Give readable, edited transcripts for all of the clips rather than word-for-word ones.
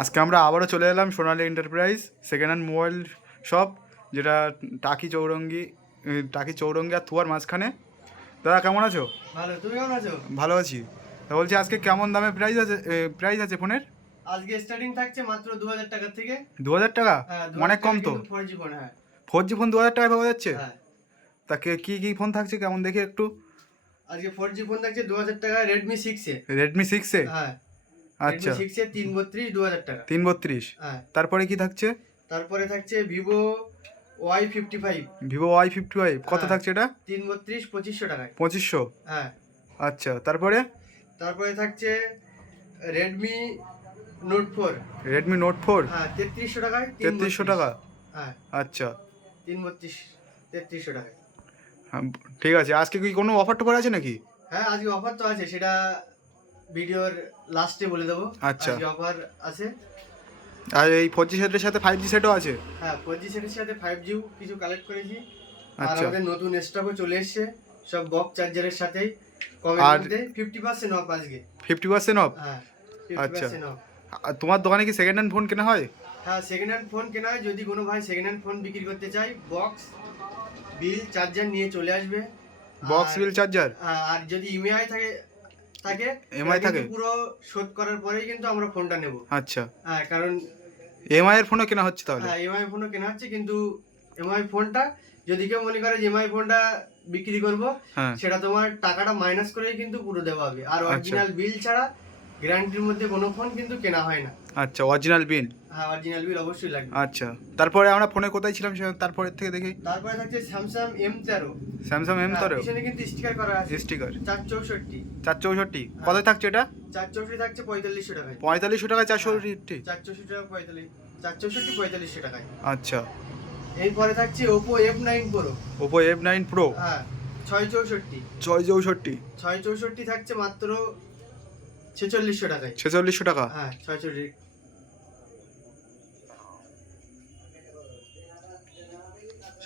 আজকে আমরা আবারও চলে এলাম Sonali enterprise second hand mobile shop, যেটা টাকি চৌরঙ্গি আর থুয়ার মাঝখানে। দাদা কেমন আছো? ভালো, তুমি কেমন আছো? ভালো আছি। তা বলছি আজকে কেমন দামে প্রাইস আছে ফোনের? আজকে স্টার্টিং থাকছে মাত্র 2000 টাকা থেকে। 2000 টাকা? হ্যাঁ, অনেক কম তো। 4G phone. হ্যাঁ 4G ফোন 2000 টাকায় পাওয়া যাচ্ছে? হ্যাঁ, তা কি কি ফোন থাকছে কেমন দেখি একটু। আজকে 4G ফোন থাকছে 2000 টাকা রেডমি 6 এ। রেডমি 6 এ? হ্যাঁ, আচ্ছা, রেডমি 6 এ 332 2000 টাকা। 332। হ্যাঁ, তারপরে কি থাকছে? তারপরে থাকছে ভিভো Y55। ভিভো Y55 কত হ্যাঁ, থাকছে এটা? 332 2500 টাকায়। 2500। হ্যাঁ, আচ্ছা, তারপরে? তারপরে থাকছে রেডমি নোট 4। রেডমি নোট 4 হ্যাঁ, 3300 টাকায়। 3300 টাকা? হ্যাঁ, আচ্ছা, 3300 টাকায়। হ্যাঁ, ঠিক আছে। আজকে কি কোনো অফার টফার আছে নাকি? হ্যাঁ, আজকে অফার তো আছে, সেটা ভিডিওর লাস্টে বলে দেবো। আচ্ছা, আজকে অফার আছে। আর এই 4G সেটের সাথে 5G সেটও আছে? হ্যাঁ, 4G সেটের সাথে 5G কিছু কালেক্ট করেছি। আর আচ্ছা, আমাদের নতুন স্টকও চলে এসেছে, সব বক্স চার্জারের সাথেই কমের আর মধ্যে 50% অফ আজকে। 50% অফ? হ্যাঁ, আচ্ছা, 50% অফ। আর তোমার দোকানে কি সেকেন্ড হ্যান্ড ফোন কেনা হয়? হ্যাঁ, সেকেন্ড হ্যান্ড ফোন কেনা হয়। যদি কোনো ভাই সেকেন্ড হ্যান্ড ফোন বিক্রি করতে চাই, বক্স বিল চার্জার নিয়ে চলে আসবে। বক্স আর বিল চার্জার? আর যদি ইএমআই থাকে থাকে এমআই থাকে? পুরো শোধ করার পরেই কিন্তু আমরা ফোনটা নেব। আচ্ছা, হ্যাঁ, কারণ এমআই এর ফোনও কেনা হচ্ছে তাহলে? হ্যাঁ, এমআই ফোনও কেনা হচ্ছে, কিন্তু এমআই ফোনটা যদি কেউ মনে করে যে এমআই ফোনটা বিক্রি করব, হ্যাঁ, সেটা তোমার টাকাটা মাইনাস করেই কিন্তু পুরো দেওয়া হবে। আর আচ্ছা, অরিজিনাল বিল ছাড়া গ্যারান্টির মধ্যে কোনো ফোন কিন্তু কেনা হয় না। আচ্ছা, অরিজিনাল বিল। হ্যাঁ, অরিজিনাল বিল অবশ্যই লাগবে। আচ্ছা, তারপরে আমরা ফোনে কোথায় ছিলাম তারপরের থেকে দেখি। তারপরে থাকছে স্যামসাং M13। স্যামসাং M13 পিছনে কিন্তু স্টিকার করা আছে স্টিকার 464। 464 কত থাকছে এটা? 464 থাকছে 4500 টাকায়। 4500 টাকায় 464? 464 টাকা 4500 টাকায়। আচ্ছা, এরপরে থাকছে Oppo F9 Pro। Oppo F9 Pro হ্যাঁ, 664। 664? 664 থাকছে মাত্র 4600 টাকায়। 4600 টাকা? হ্যাঁ, 664।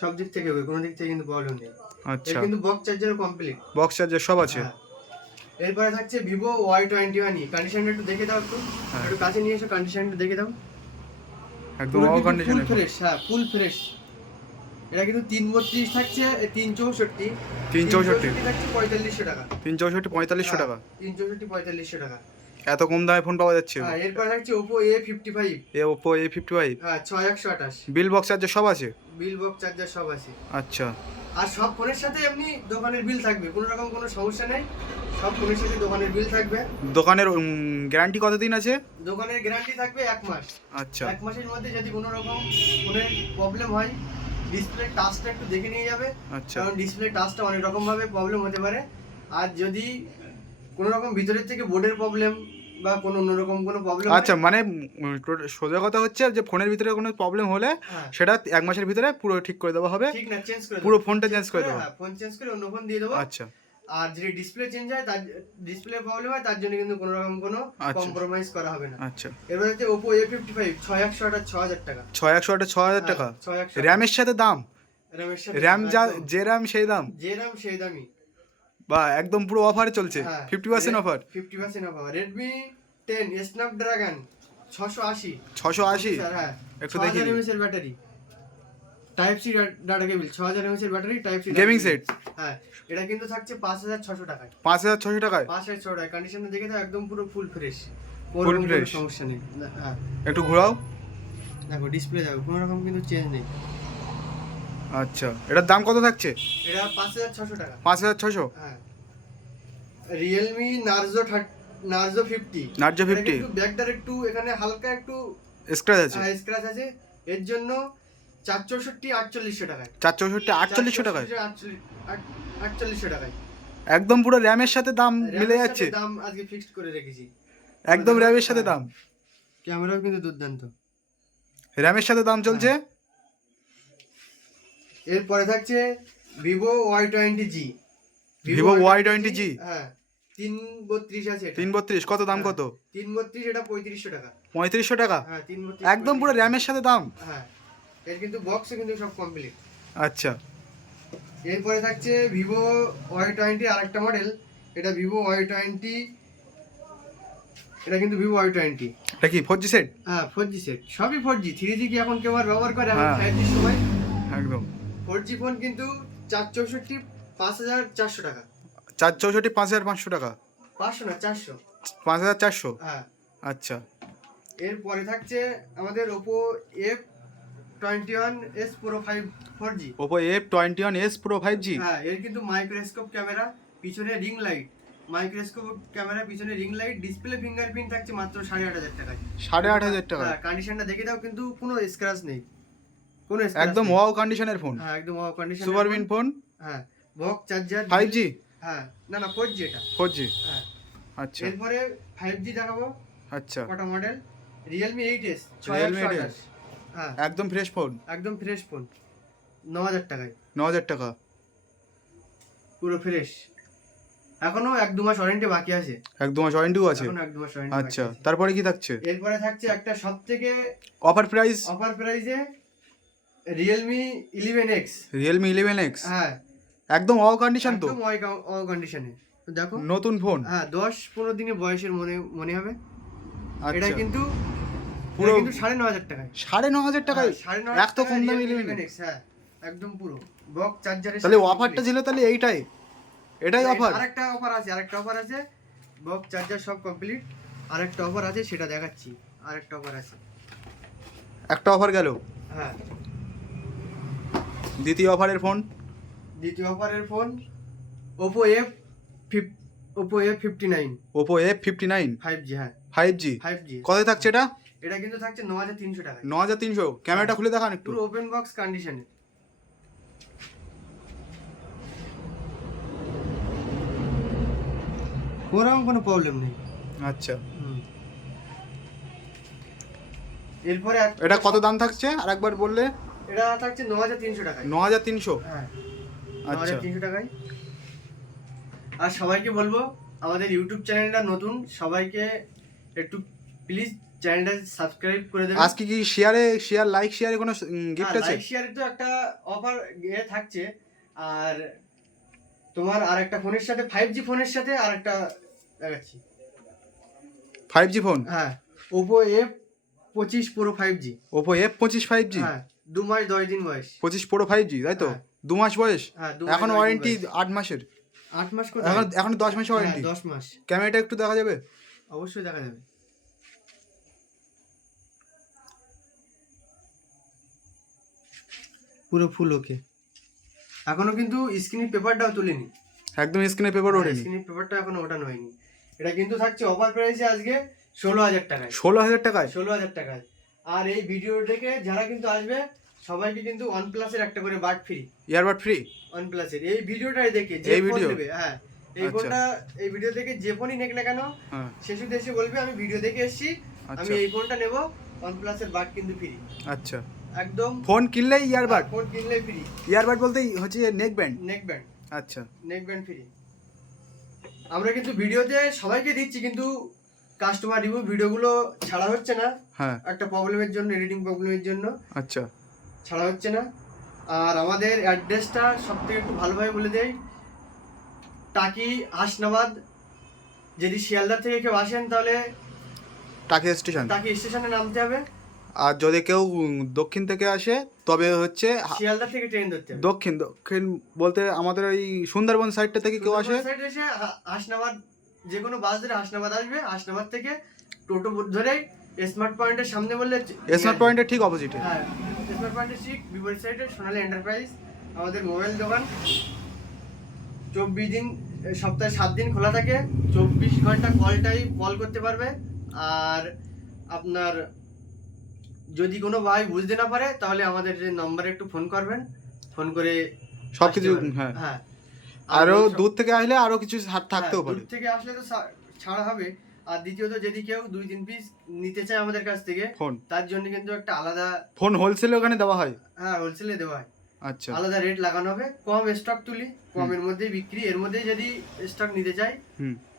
সব দিক থেকে হবে, কোনো দিক থেকে কিন্তু প্রবলেম নেই। আচ্ছা, এর কিন্তু বক্স চার্জারও কমপ্লিট। বক্স চার্জার সব আছে? হ্যাঁ। এরপরে থাকছে ভিভো Y21। কন্ডিশনটা একটু দেখে দাও, হ্যাঁ, একটু কাছে নিয়ে এসো, কন্ডিশনটা দেখে দাও। একদম অল কন্ডিশনে। Full fresh. হ্যাঁ, ফুল ফ্রেশ। এটা কিন্তু 332 থাকছে, 364। 364 থাকছে 4500 টাকা। 364 4500 টাকা? 364 4500 টাকা। এত কম দামে ফোন পাওয়া যাচ্ছে? হ্যাঁ, এরপরে থাকছে Oppo A55। Oppo A55? হ্যাঁ, 6128। বিল বক্স চার্জার সব আছে? বিল বক্স চার্জার সব আছে। আচ্ছা, আর সব ফোনের সাথে এমনি দোকানের বিল থাকবে, কোনো রকম কোনো সমস্যা নেই। সব ফোনের সাথে দোকানের বিল থাকবে। দোকানের গ্যারান্টি কতদিন আছে? দোকানের গ্যারান্টি থাকবে 1 মাস। আচ্ছা, 1 মাসের মধ্যে যদি কোনো রকম ফোনের প্রবলেম হয়, ডিসপ্লে টাচটা একটু দেখে নিয়ে যাবে। আচ্ছা, কারণ ডিসপ্লে টাচটা অনেক রকমভাবে প্রবলেম হতে পারে। আর যদি কোনো রকম ভিতরের থেকে বোর্ডের প্রবলেম বা কোনো অন্যরকম কোনো প্রবলেম আচ্ছা, মানে সোজা কথা হচ্ছে যে ফোনের ভিতরে কোনো প্রবলেম হলে হ্যাঁ, সেটা 1 মাসের ভিতরে পুরো ঠিক করে দেওয়া হবে? ঠিক না, চেঞ্জ করে পুরো দেবো। ফোনটা চেঞ্জ করে দেবো? হ্যাঁ, ফোন চেঞ্জ করে অন্য ফোন দিয়ে দেবো। আচ্ছা, আর যদি ডিসপ্লে চেঞ্জ হয়, তার ডিসপ্লে প্রবলেম হয়, তার জন্য কিন্তু কোনো রকম কোনো আচ্ছা, কম্প্রোমাইজ করা হবে না। আচ্ছা। এরপর হচ্ছে Oppo A55 6128 6000 টাকা। 6128 6000 টাকা? 6128 র্যামের সাথে দাম? র্যামের সাথে র্যাম যা একদম। যে র্যাম সেই দাম? যে র্যাম সেই দামি। বা একদম পুরো অফারে চলছে? হ্যাঁ, 50% অফার? 50% অফার। Redmi 10 Snapdragon 680। 680? হ্যাঁ, একটু দেখি। 6000 mAh এর battery, type C data cable, 6000 mAh এর battery, type C gaming set? হ্যাঁ, এটা কিন্তু থাকছে 5600 টাকায়। 5600 টাকায়? 5600 টাকায়। কন্ডিশনটা দেখে দাও, একদম পুরো ফুল ফ্রেশ। Full fresh? সমস্যা নেই। হ্যাঁ, একটু ঘোরাও। দেখো ডিসপ্লে দেখো, কোনো রকম কিন্তু চেঞ্জ নেই। আচ্ছা, এটার দাম কত থাকছে? এটা 5600 টাকা। 5600? হ্যাঁ, Realme Narzo 50। Narzo 50? কিন্তু ব্যাকটার একটু এখানে হালকা একটু স্ক্র্যাচ আছে? স্ক্র্যাচ আছে। এর জন্য 464 4800 টাকায়। 464 4800 টাকায়? 4800 টাকায়। একদম পুরো র্যামের সাথে দাম মিলে র্যামের যাচ্ছে? সাথে দাম আজকে ফিক্সড করে রেখেছি। একদম র্যামের সাথে দাম? ক্যামেরাও কিন্তু দুর্দান্ত। র্যামের সাথে দাম চলছে? এরপরে থাকছে Vivo Y20G। Vivo Y20G? হ্যাঁ, 332 আছে এটা। 332 কত দাম কত? 332 এটা 3500 টাকা। 3500 টাকা? হ্যাঁ, 332 একদম পুরো র্যামের সাথে দাম? হ্যাঁ, এর কিন্তু বক্সে কিন্তু সব কমপ্লিট। আচ্ছা, এরপরে থাকছে Vivo Y20 আরেকটা মডেল। এটা Vivo Y20 এটা কিন্তু ভিভো Y20। এটা কি 4G সেট? হ্যাঁ 4G সেট, সবই 4G। 3G কি এখন কেউ আর ব্যবহার করে? এখন হ্যাঁ। 5G সময়। একদম 4G ফোন কিন্তু 464 5,400 টাকা। 464 5,500 টাকা? 500 না 400। 5,400? হ্যাঁ। আচ্ছা। এরপরে থাকছে আমাদের Oppo F21s Pro 5 4G। Oppo F21s Pro 5G? হ্যাঁ, এর কিন্তু মাইক্রোস্কোপ ক্যামেরা, পিছনে রিং লাইট, মাইক্রোস্কোপ ক্যামেরা, পিছনে রিং লাইট, ডিসপ্লে ফিঙ্গারপ্রিন্ট থাকছে মাত্র 8,500 টাকায়। 8,500 টাকা? হ্যাঁ, কন্ডিশনটা দেখে দাও, কিন্তু কোনো স্ক্র্যাচ নেই, কোনো স্ক্র্যাচ একদম ওয়াও কন্ডিশনের ফোন? হ্যাঁ, একদম wow condition, super mint phone. হ্যাঁ, বক চার্জার 5G? হ্যাঁ, না না 4G এটা। 4G? হ্যাঁ। আচ্ছা এরপরে 5G দেখাবো। আচ্ছা। কটা মডেল? Realme 8s Realme 628। হ্যাঁ, একদম ফ্রেশ ফোন? একদম ফ্রেশ ফোন, 9,000 টাকায়। 9,000 টাকা? পুরো ফ্রেশ। এখনো 1-2 মাস ওয়ারেন্টি বাকি আছে। 1-2 মাস ওয়ারেন্টিও আছে? এখনো 1-2 মাস ওয়ারেন্টি আচ্ছা, বাকি আছে। তারপরে কি থাকছে? এরপরে থাকছে একটা সবথেকে অফার প্রাইস? অফার প্রাইসে Realme 11X। Realme 11X? হ্যাঁ, একদম ওয়াও কন্ডিশন তো? একদম ওয়াও কন্ডিশনে। তো দেখো, নতুন ফোন? হ্যাঁ, 10-15 দিনের বয়সের মনে হবে। এটা আচ্ছা, কিন্তু পুরো 9,500 টাকায়। 9,500 টাকায়? হ্যাঁ, 9,500 এত কম দামে Realme 11X? 11X, হ্যাঁ, একদম পুরো বক চার্জারের। তাহলে অফারটা ছিল তাহলে এটাই অফার? আরেকটা অফার আছে, বক চার্জার সব কমপ্লিট। আরেকটা অফার আছে, সেটা দেখাচ্ছি। আরেকটা অফার আছে। একটা অফার গেল, হ্যাঁ, দ্বিতীয় অফারের ফোন? দ্বিতীয় অফারের phone Oppo F59 Oppo F59 5G। হ্যাঁ, 5G? 5G। কত থাকছে এটা? এটা কিন্তু থাকছে 9,300 টাকায়। 9,300? ক্যামেরাটা খুলে দেখান একটু। পুরো ওপেন বক্স কন্ডিশনে। ওরকম কোনো প্রবলেম নেই। আচ্ছা, এরপরে এটা কত দাম থাকছে আরেকবার বললে? এটা থাকছে 9,300 টাকায়। 9,300? হ্যাঁ, আচ্ছা 9,300 টাকায়। আর সবাইকে বলবো, আমাদের ইউটিউব চ্যানেলটা নতুন, সবাইকে একটু প্লিজ চ্যানেলটা সাবস্ক্রাইব করে দেবেন। আজকে কি লাইক শেয়ারে কোনো গিফট আছে? লাইক শেয়ারে তো একটা অফার থাকছে। আর তোমার আরেকটা ফোনের সাথে 5G ফোনের সাথে আরেকটা দেখাচ্ছি। 5G phone? হ্যাঁ, Oppo F25 Pro 5G। Oppo F25 5G? হ্যাঁ, 2 মাস 10 দিন বয়স। 25 Pro 5G তাই তো? হ্যাঁ। 2 মাস বয়স? হ্যাঁ, 2 মাস এখন 10 দিন ওয়ারেন্টি বয়স। 8 মাসের? 8 মাস কোথায়? এখন 10 মাসের ওয়ারেন্টি? 10 মাস। ক্যামেরাটা একটু দেখা যাবে? অবশ্যই দেখা যাবে। পুরো ফুল ওকে। এখনো কিন্তু স্ক্রিন পেপারটাও তুলিনি। একদম স্ক্রিনে পেপার ওঠেনি? স্ক্রিন পেপারটা এখনো ওঠানো হয়নি। এটা কিন্তু থাকছে অফার প্রাইসে আজকে 16,000 টাকায়। 16,000 টাকায়? 16,000 টাকায়। আর এই ভিডিও দেখে যারা কিন্তু আসবে, সবাইকে কিন্তু OnePlus এর একটা করে bud free. Earbud free? OnePlus এর এই ভিডিওটাই দেখে যে ফোন নেবে, হ্যাঁ, এই আচ্ছা। ফোনটা, এই ভিডিও দেখে যে ফোনই নেক না কেন, হ্যাঁ। সে শুধু এসে বলবে আমি ভিডিও দেখে এসেছি, আমি আচ্ছা এই ফোনটা নেব, OnePlus এর বাড কিন্তু ফ্রি। আচ্ছা, একদম ফোন কিনলেই ইয়ারবাড? ফোন কিনলে ফ্রি। ইয়ারবাড বলতে হচ্ছে নেক ব্যান্ড? Neck band. আচ্ছা, নেক ব্যান্ড ফ্রি। আমরা কিন্তু ভিডিওতে সবাইকে দিচ্ছি, কিন্তু কাস্টমার রিভিউ ভিডিওগুলো ছাড়া হচ্ছে না। হ্যাঁ। একটা প্রবলেমের জন্য, এডিটিং প্রবলেমের জন্য আচ্ছা, ছাড়া হচ্ছে না। আর আমাদের অ্যাড্রেসটা সবথেকে একটু ভালোভাবে বলে দেই। টাকি হাসনাবাদ। যদি শিয়ালদা থেকে কেউ আসেন তাহলে টাকি স্টেশন? টাকি স্টেশনে নামতে হবে। আর যদি কেউ দক্ষিণ থেকে আসে তবে হচ্ছে শিয়ালদা থেকে ট্রেন ধরতে হবে। দক্ষিণ বলতে আমাদের ওই সুন্দরবন সাইডটা থেকে কেউ আসে, সাইডে এসে হাসনাবাদ, যে কোনো বাস ধরে হাসনাবাদ আসবে। হাসনাবাদ থেকে টোটো ধরে স্মার্ট পয়েন্টের সামনে বললে, স্মার্ট পয়েন্টের ঠিক অপোজিটে। হ্যাঁ, স্মার্ট পয়েন্টের ঠিক বিপরীত সাইডে সোনালী এন্টারপ্রাইজ আমাদের মোবাইল দোকান। 24 দিন, সপ্তাহে 7 দিন খোলা থাকে। 24 ঘন্টা কল করতে পারবে। আর আপনার যদি কোনো ভাই বুঝতে না পারে, তাহলে আমাদের যে নম্বরে একটু ফোন করবেন, ফোন করে সবকিছু। আসতে পারবেন। হ্যাঁ, হ্যাঁ, আরো দূর থেকে আসলে আরো কিছু থাকতেও পারে। দূর থেকে আসলে তো ছাড়া হবে। আর দ্বিতীয়ত, যদি কেউ 2-3 পিস নিতে চায় আমাদের কাছ থেকে ফোন, তার জন্য কিন্তু একটা আলাদা, ফোন হোলসেলে ওখানে দেওয়া হয়? হ্যাঁ, হোলসেলে দেওয়া হয়। আচ্ছা, আলাদা রেট লাগানো হবে। কম স্টক তুলি, কমের মধ্যেই বিক্রি। এর মধ্যেই যদি স্টক নিতে চাই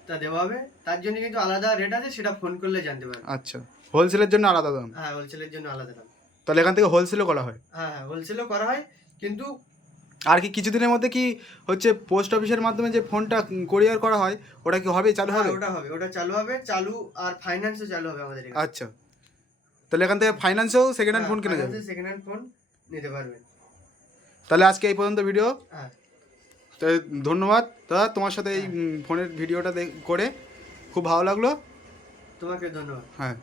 তা দেওয়া হবে। তার জন্য কিন্তু আলাদা রেট আছে, সেটা ফোন করলে জানতে পারবে। আচ্ছা, হোলসেলের জন্য আলাদা দাম? হ্যাঁ, হোলসেলের জন্য আলাদা দাম। তাহলে এখান থেকে হোলসেলও করা হয়? হ্যাঁ, হোলসেলও করা হয়, কিন্তু আর কি কিছুদিনের মধ্যে কি হচ্ছে পোস্ট অফিসের মাধ্যমে যে ফোনটা কোরিয়ার করা হয় ওটা কি হবে, চালু হবে? ওটা হবে, ওটা চালু হবে, চালু আর ফাইন্যান্সও চালু হবে আমাদের এখানে। আচ্ছা, তাহলে এখান থেকে ফাইন্যান্সেও সেকেন্ড হ্যান্ড ফোন কেনা যাবে। সেকেন্ড হ্যান্ড ফোন নিতে পারবেন। তাহলে আজকে এই পর্যন্ত ভিডিও। হ্যাঁ, তো ধন্যবাদ দাদা, তোমার সাথে এই ফোনের ভিডিওটা করে খুব ভালো লাগলো। তোমাকে ধন্যবাদ। হ্যাঁ।